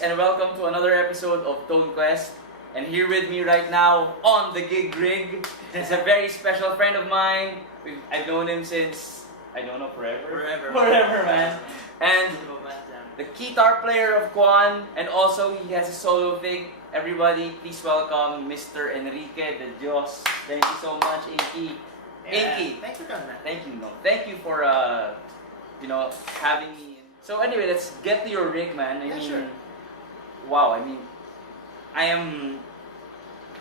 And welcome to another episode of Tone Quest. And here with me right now on the gig rig is a very special friend of mine. I've known him since, I don't know, forever, man. And the Keytar player of Kjwan, and also he has a solo thing. Everybody, please welcome Mr. Enrique De DIos. Thank you so much, Inky. Inky. Thanks for coming, man. Thank you, Thank you for having me. So anyway, let's get to your rig, man. I mean, sure. Wow, I mean, I am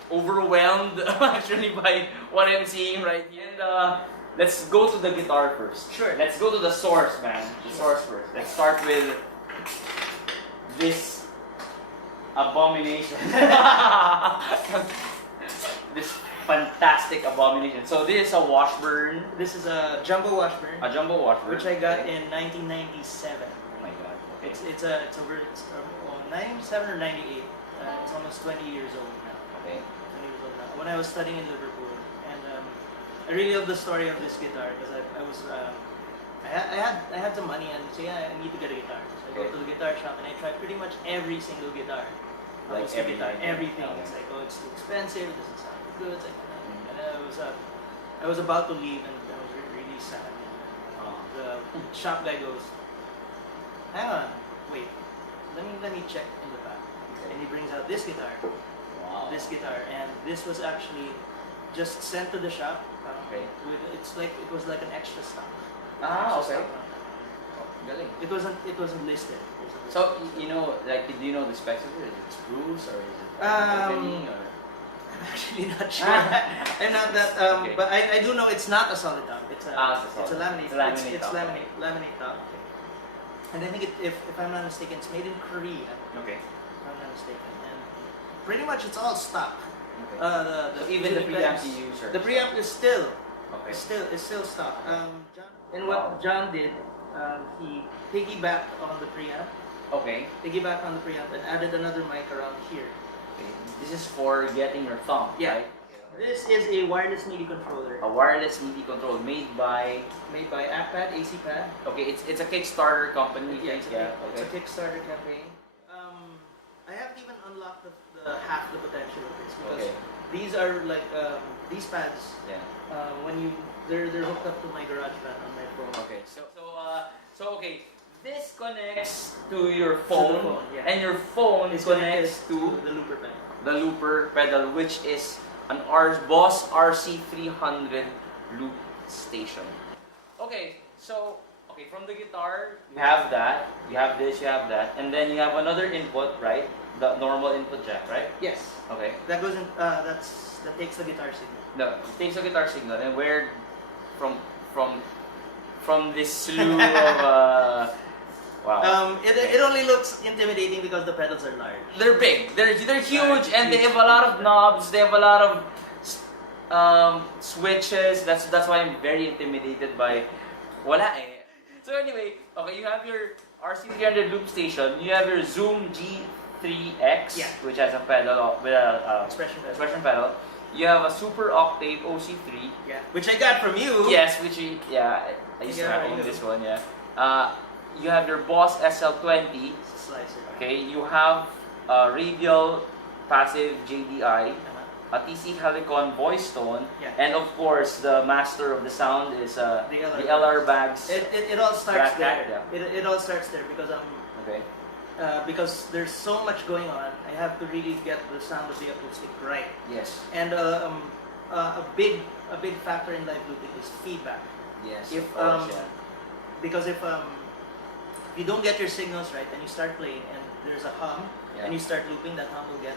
overwhelmed actually by what I'm seeing right here. And let's go to the guitar first. Sure. Let's go to the source, man. The source first. Let's start with this abomination. This fantastic abomination. So this is a Washburn. This is a jumbo Washburn. A jumbo Washburn. Which I got in 1997. Oh my god. Okay. It's 97 or 98. It's almost 20 years old now. Okay. 20 years old now. When I was studying in Liverpool, and I really love the story of this guitar because I had some money and so yeah, I need to get a guitar. So I go to the guitar shop and I tried pretty much every single guitar. Like everything. Okay. It's like, oh, it's too expensive. It doesn't sound good. It's like, and I was about to leave and I was really sad. The shop guy goes, hang on, wait. Let me check in the back. Okay. And he brings out this guitar. Wow. This guitar, and this was actually just sent to the shop. Okay. It was like an extra stock. Ah, Extra okay. stock. Galing. It wasn't listed. So do you know the specs of it? Is it spruce or is it I'm actually not sure. I'm not that. Okay. But I do know it's not a solid top. It's a laminate. It's a laminate top. And I think if I'm not mistaken, it's made in Korea. Okay. If I'm not mistaken, and pretty much it's all stock. Okay. So even the preamp you use, the preamp is still okay. It's still stock. And what John did, he piggybacked on the preamp. Okay. Piggybacked on the preamp and added another mic around here. Okay. This is for getting your thumb, Yeah. right? This is a wireless MIDI controller. A wireless MIDI control made by AppPad, AC Pad. Okay, it's a Kickstarter company. Yeah, it's okay. a Kickstarter campaign. I haven't even unlocked the half the potential of this because these are like these pads. Yeah. They're hooked up to my GarageBand on my phone. Okay. So okay. This connects to your phone, yeah. And your phone connects to the looper pedal. The looper pedal, which is an Boss RC300 loop station. Okay, so from the guitar, you have that, you have this, you have that, and then you have another input, right? The normal input jack, right? Yes. Okay. That goes in. That takes the guitar signal. No, it takes a guitar signal, and where from this slew of wow. It only looks intimidating because the pedals are large. They're big. They're huge, and they have a lot of knobs. They have a lot of switches. That's why I'm very intimidated by. Wala eh. So anyway, okay, you have your RC300 loop station. You have your Zoom G3X, which has a pedal with a expression pedal. You have a Super Octave OC3. Yeah. Which I got from you. Yes, I used to own this one. Yeah. you have your Boss SL20. Slicer. Okay, you have radial passive JDI, a TC Helicon voice tone, and of course the master of the sound is the LR Bags. It all starts there. Yeah. It all starts there because okay. Because there's so much going on, I have to really get the sound of the acoustic right. Yes. And a big factor in live looping is feedback. Yes. If of course, because if you don't get your signals right and you start playing and there's a hum and you start looping, that hum will get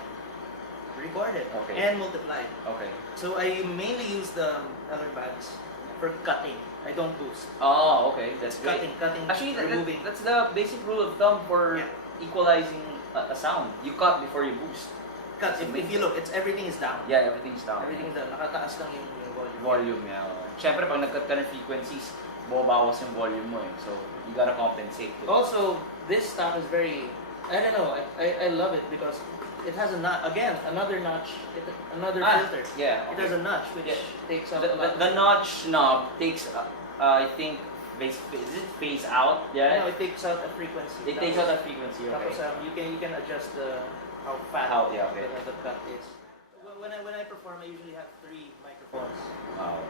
recorded and multiplied. Okay. So I mainly use the LR Bags for cutting. I don't boost. Oh, okay. That's great. Cutting. Actually, removing. that's the basic rule of thumb for equalizing a sound. You cut before you boost. Cut. If you look, everything is down. Yeah, everything's down. Everything's down. Nakataas lang yung volume. Volume, yeah. Siyempre, pag nag-cut ka ng frequencies, bumabawas yung volume mo eh. So, you gotta compensate. Also, this stuff is very, I don't know, I love it because it has a notch, again, another notch, another filter. Yeah. Okay. It has a notch which takes up the notch knob takes, I think, is it phase out? Yeah. No, it takes out a frequency. It takes out a frequency, okay. Tapos, you can adjust how fat the cut is. When I perform, I usually have 3 microphones. Wow.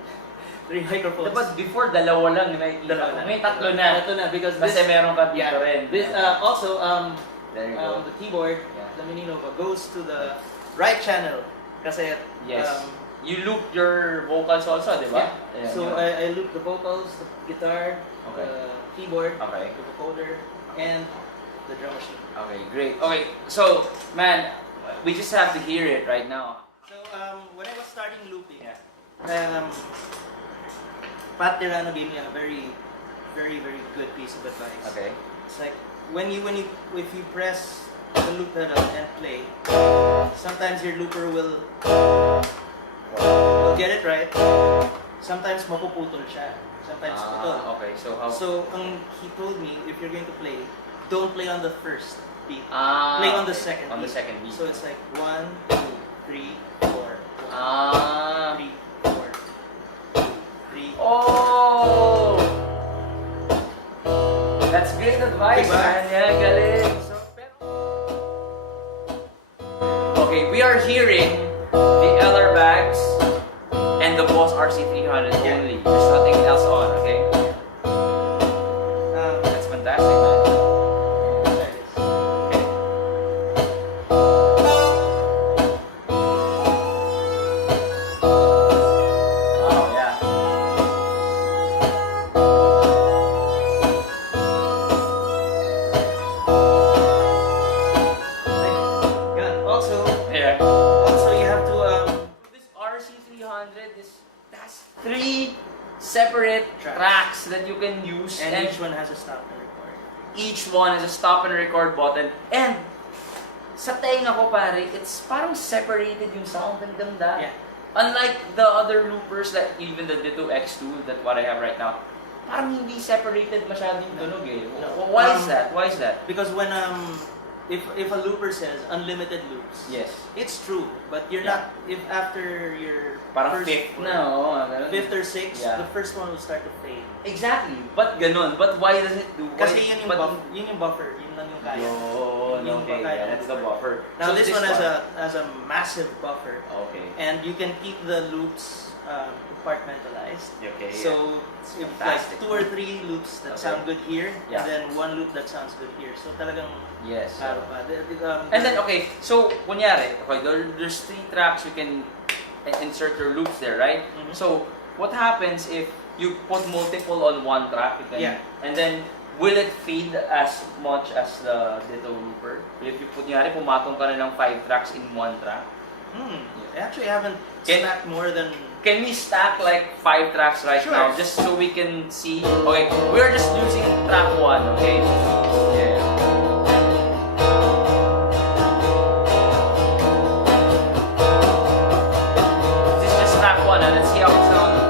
3 microphones. But before, dalawa lang. May tatlo na. Tatlo na because kasi meron ka dito rin. This, also, there you go. the keyboard, the Mininova, goes to the right channel. Kasi, yes. You loop your vocals also, di ba? Yeah. So I loop the vocals, the guitar, the keyboard, the vocoder, and the drum machine. Okay, great. Okay, so man, we just have to hear it right now. So when I was starting looping, Pat Tirano gave me a very, very, very good piece of advice. Okay. It's like if you press the loop pedal and play, sometimes your looper will get it right. Sometimes mapuputol siya. Sometimes putol. Okay, so how? So he told me if you're going to play, don't play on the first beat. Play on the second beat. On the second beat. So it's like 1, 2, 3, 4. 3, 4. 3. Oh! That's great advice, man. Yeah, galing. Okay, we are hearing the LR Bags and the Boss RC300 only. There's nothing else on, okay? That's fantastic, man. Separate tracks that you can use, and each one has a stop and record. Each one has a stop and record button, and sa tenga ko pare, it's parang separated yung sound, ang ganda. Yeah. Unlike the other loopers, like even the Ditto X2 that what I have right now, parang hindi separated masyado yung tunog eh. Why is that? Why is that? Because when if a looper says unlimited loops, yes, it's true. But you're not. If after your parang first fifth or sixth, the first one will start to fade. Exactly. But ganon. But why does it do? Kasi yun yung buffer. Yun lang yung kaya. Okay. That's the buffer. Now so this one has a massive buffer. Okay. And you can keep the loops compartmentalized. Okay. So if like 2 or 3 loops that sound good here, and then 1 loop that sounds good here. So talagang and then so kunyari, there's 3 tracks you can insert your loops there, right? Mm-hmm. So what happens if you put multiple on one track? And then will it fade as much as the Ditto looper? If you kunyari pumatong ka na ng 5 tracks in one track? I actually haven't stacked more than. Can we stack like 5 tracks right now, just so we can see? Okay, we're just using track 1, okay? Yeah. This is just track 1, and let's see how it sounds.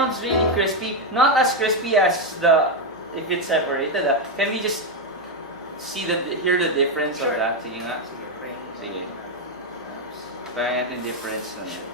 sounds really crispy. Not as crispy as if it's separated. Can we just hear the difference of that? Sige nga. Sige. Kaya natin difference na yan.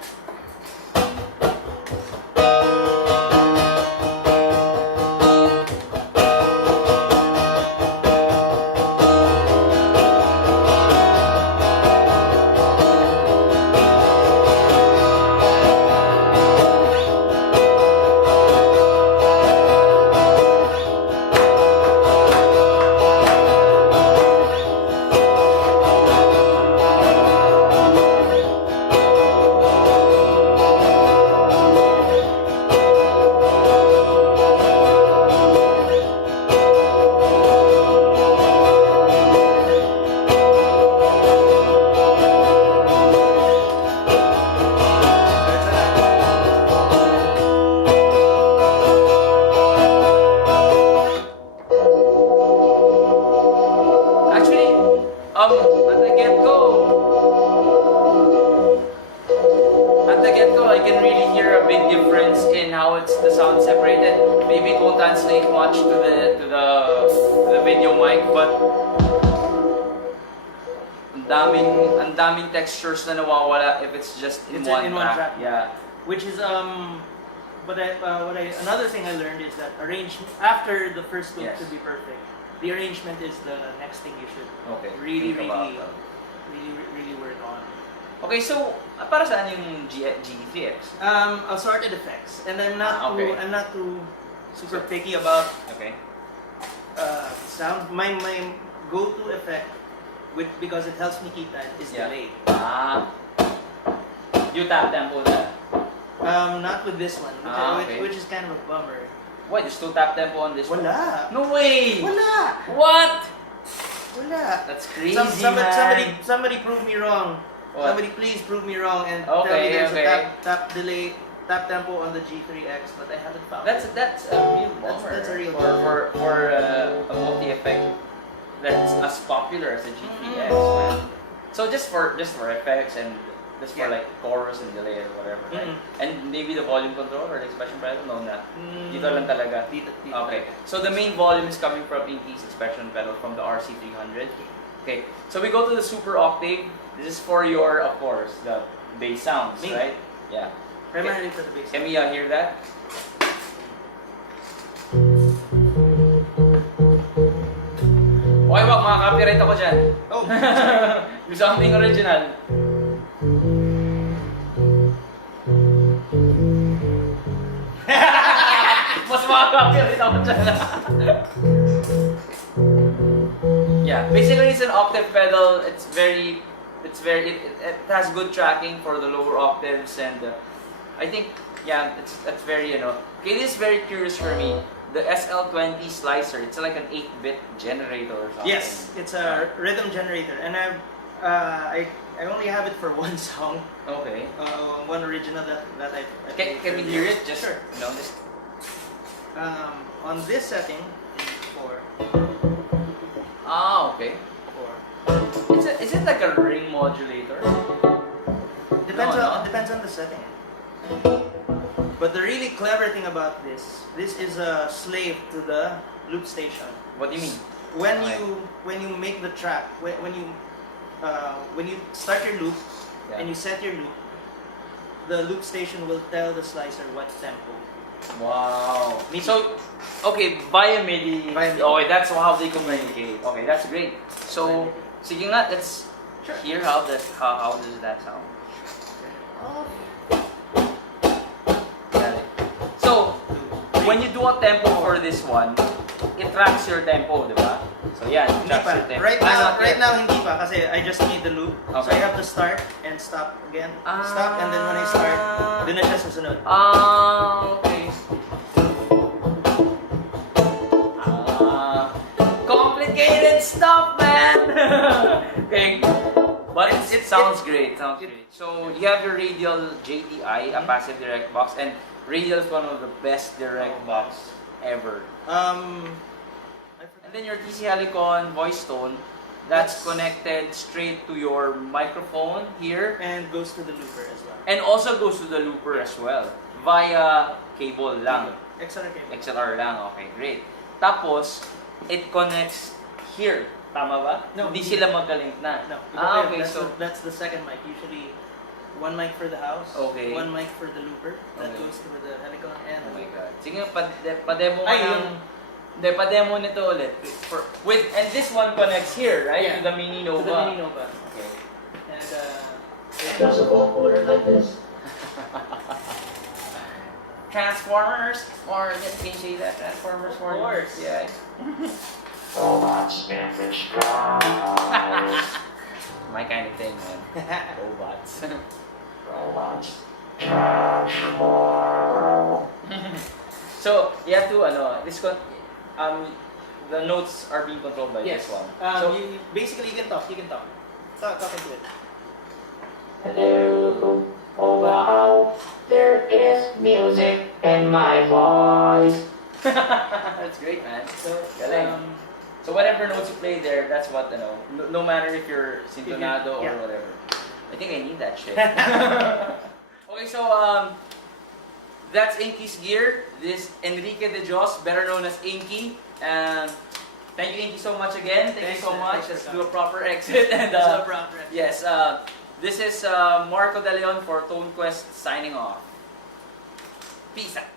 The sound separated. Maybe it won't translate much to the video mic, but ang daming textures na nawawala if it's just in one track. Yeah. Which is another thing I learned is that after the first loop to be perfect, the arrangement is the next thing you should really work on. Okay, so para saan yung G3X? Assorted effects, and I'm not too super picky about sound. My go-to effect, because it helps me keep time, is delay. You tap tempo that? Not with this one, which is kind of a bummer. Why? Just to tap tempo on this one? Wala. No way! Wala. What? Wala. That's crazy, man. Somebody prove me wrong. What? Somebody please prove me wrong and tell me there's a tap tempo on the G3X, but I haven't found it. That's a real bummer. That's a real bummer. For a multi-effect that's as popular as a G3X, man. So just for effects and just for like chorus and delay or whatever, right? And maybe the volume control or the expression pedal, no na. Dito lang talaga. Dito. Okay. So the main volume is coming from Inky's expression pedal from the RC300. Okay. So we go to the super octave. This is for your, of course, the bass sounds, right? Yeah. Primarily for the bass. Can we hear that? Okay, wag, makaka-copyright ako dyan. Oh, do something original. Mas makaka-copyright ako dyan. Yeah, basically it's an octave pedal. It has good tracking for the lower octaves, and I think that's very Okay, this is very curious for me. The SL20 slicer, it's like an 8-bit generator or something. Yes, it's a rhythm generator, and I only have it for one song. Okay. One original that I can we hear it? Just sure. Just on this setting is 4. Okay. 4. Is it like a ring modulator? Depends on the setting. But the really clever thing about this is a slave to the loop station. What do you mean? When you make the track, when you start your loop and you set your loop, the loop station will tell the slicer what tempo. Wow. So, via MIDI. Okay, that's how they communicate. Okay, that's great. So, sige nga, let's hear how does that sound. So, when you do a tempo for this one, it tracks your tempo, di ba? So yeah, it tracks your tempo. Right now hindi pa kasi I just need the loop. Okay. So I have to start and stop again. Stop, and then when I start, dun na siya susunod. Okay. Complicated stuff, man! Okay. But it sounds great. So you have your radial JDI, a passive direct box, and radial is one of the best direct box ever. And then your TC Helicon voice tone, that's connected straight to your microphone here. And goes to the looper as well. And also goes to the looper as well, via cable lang. XLR cable. XLR lang, okay, great. Tapos, it connects here. Tama ba? No. Hindi sila magka-link na. No. Okay, That's the second mic. Usually, one mic for the house, Okay. one mic for the looper that Okay. goes through the helicon and Oh the my looper. God. Sige, pa-demo Ay, ka ng... Hindi, pa-demo nito ulit. And this one connects here, right? Yeah. To the Mini Nova. To the Mini Nova. Okay. And Does it go order like this? Transformers? Or can you say that? Transformers for Of course. Yeah. Robots in disguise. My kind of thing, man. Robots. Robots transform. So, you have to, the notes are being controlled by yes. this one. Basically, you can talk. Talk into it. Hello. Oh wow. There is music in my voice. That's great, man. So, Galing. So whatever notes you play there, that's what, no matter if you're sintonado Yeah. or whatever. I think I need that shit. Okay, so that's Inky's gear. This Enrique De DIos, better known as Inky. And thank you, Inky, so much again. Thank you so much. Thanks for Let's do a proper exit. And yes, this is Marco De Leon for Tone Quest signing off. Peace out.